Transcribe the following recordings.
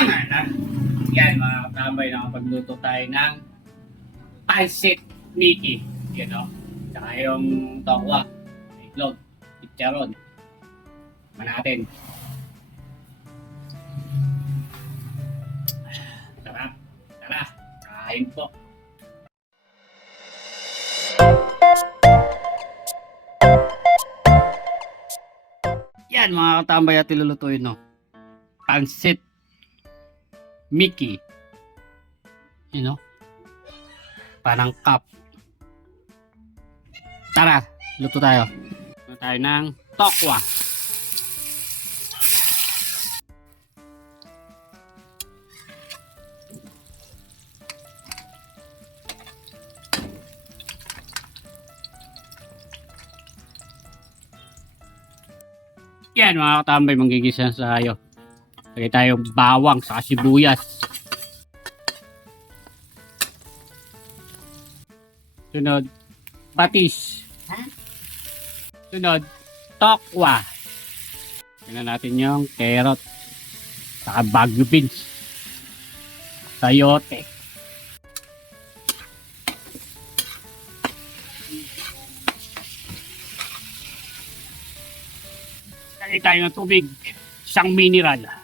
Tama na. Yan mga katambay, nakapagluto tayo ng Pancit Mickey. Yan o. Tsaka yung tokwa, itlog, chicharon. Manatin. Sarap. Tara, kain po. Yan mga katambay at ilulutuin no. Pancit Mickey. You know? Panangkap. Tara, luto tayo. Luto tayo ng tokwa. Yan mga katambay, manggigisa sa tayo. Lagay tayong bawang sa sibuyas. Sunod, patis. Sunod, tokwa. Tingnan natin yung carrot. Saka bagu beans. Sayote. Lagay tayo ng tubig. Isang mineral.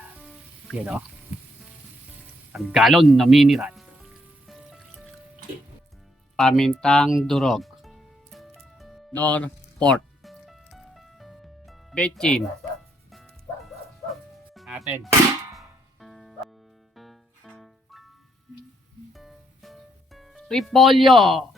Yan o. Ang galon na mineral. Pamintang durog. Nor pork. Bechin. Natin. Repolyo.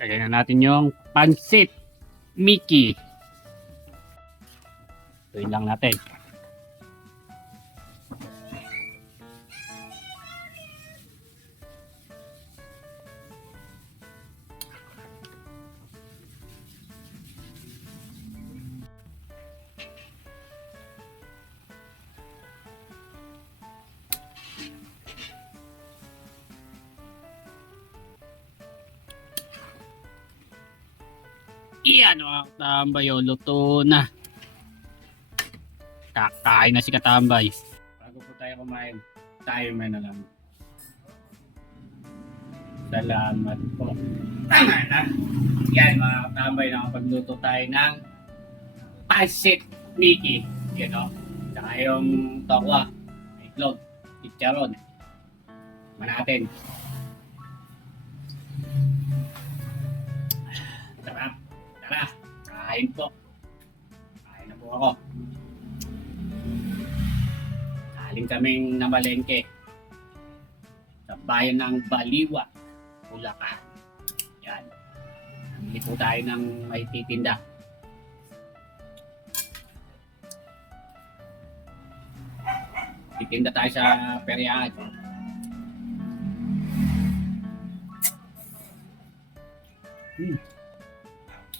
Lagyan na natin yung Pancit Mickey. Ito lang natin. Iyan mga katambay, luto na. Kakain na si katambay. Bago po tayo kumain, tayo na lang. Salamat po. Tama na. Yan mga katambay, nakapagluto tayo ng Pancit Mickey. Yan o. Tsaka yung tokwa, itlog, chicharon. Manatin. Sarap. Tara, kain po. Kain na po ako. Galing kaming namalengke sa bayan ng Baliwa, Bulacan. Yan. Namili po tayo ng may titinda. Titinda tayo sa peryahan.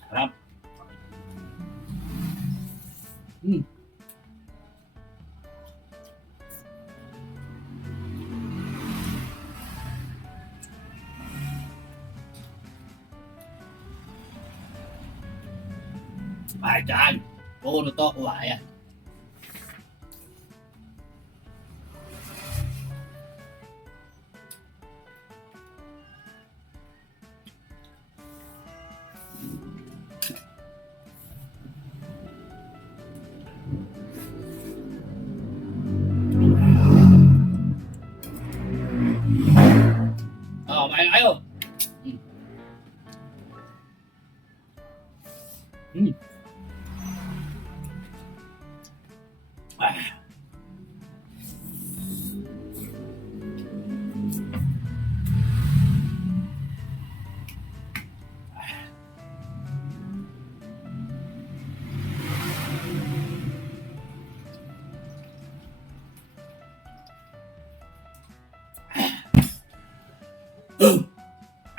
Sarap. Ay, dyan. Puro tokwa. Ayan. Oh, kain na kayo.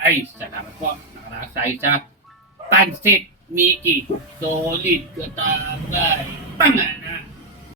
Ay, salamat po. Nakarasay sa Pancit Mickey. Solid katambay. Pangan!